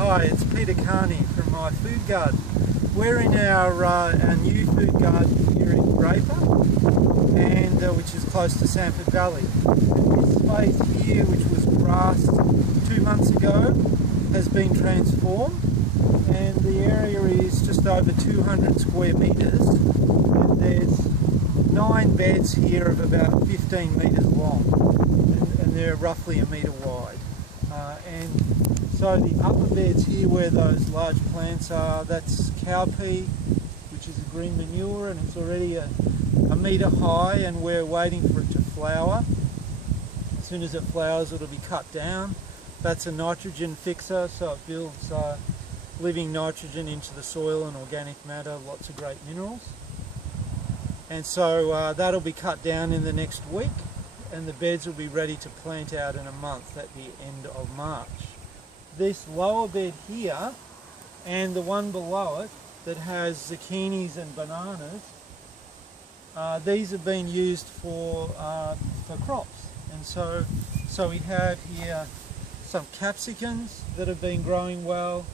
Hi, it's Peter Carney from My Food Garden. We're in our new food garden here in Draper, and which is close to Sanford Valley. And this space here, which was grassed 2 months ago, has been transformed, and the area is just over 200 square metres, and there's 9 beds here of about 15 metres long, and they're roughly a metre wide. And so the upper beds here where those large plants are, that's cowpea, which is a green manure, and it's already a metre high, and we're waiting for it to flower. As soon as it flowers, it'll be cut down. That's a nitrogen fixer, so it builds living nitrogen into the soil and organic matter, lots of great minerals. And so that'll be cut down in the next week, and the beds will be ready to plant out in a month at the end of March. This lower bed here and the one below it that has zucchinis and bananas, these have been used for crops. And so we have here some capsicums that have been growing well,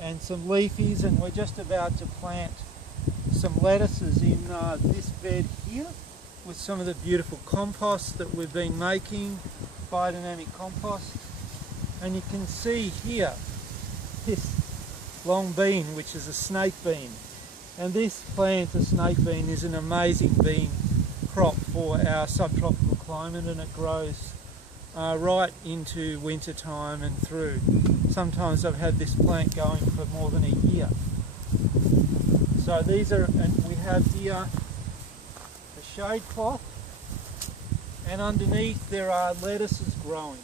and some leafies, and we're just about to plant some lettuces in this bed here with some of the beautiful compost that we've been making, biodynamic compost. And you can see here this long bean, which is a snake bean. And this plant, the snake bean, is an amazing bean crop for our subtropical climate, and it grows right into winter time and through. Sometimes I've had this plant going for more than a year. So these are, and we have here a shade cloth, and underneath there are lettuces growing.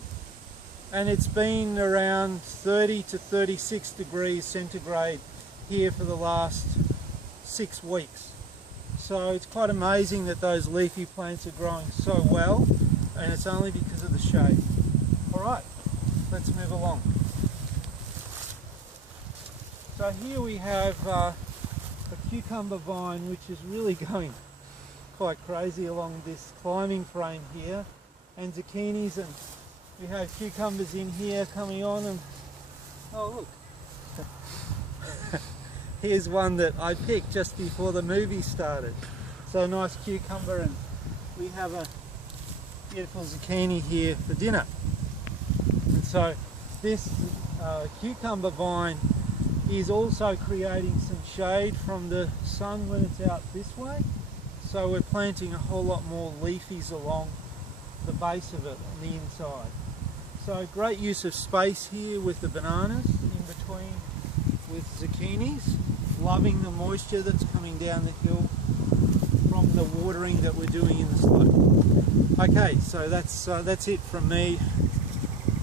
And it's been around 30 to 36 degrees centigrade here for the last 6 weeks. So it's quite amazing that those leafy plants are growing so well, and it's only because of the shade. Alright, let's move along. So here we have a cucumber vine which is really going quite crazy along this climbing frame here, and zucchinis, and we have cucumbers in here coming on, and oh look, here's one that I picked just before the movie started. So a nice cucumber, and we have a beautiful zucchini here for dinner. And so this cucumber vine is also creating some shade from the sun when it's out this way. So we're planting a whole lot more leafies along the base of it on the inside. So great use of space here with the bananas in between with zucchinis, loving the moisture that's coming down the hill from the watering that we're doing in the slope. Okay, so that's it from me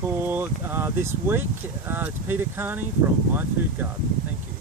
for this week. It's Peter Carney from My Food Garden. Thank you.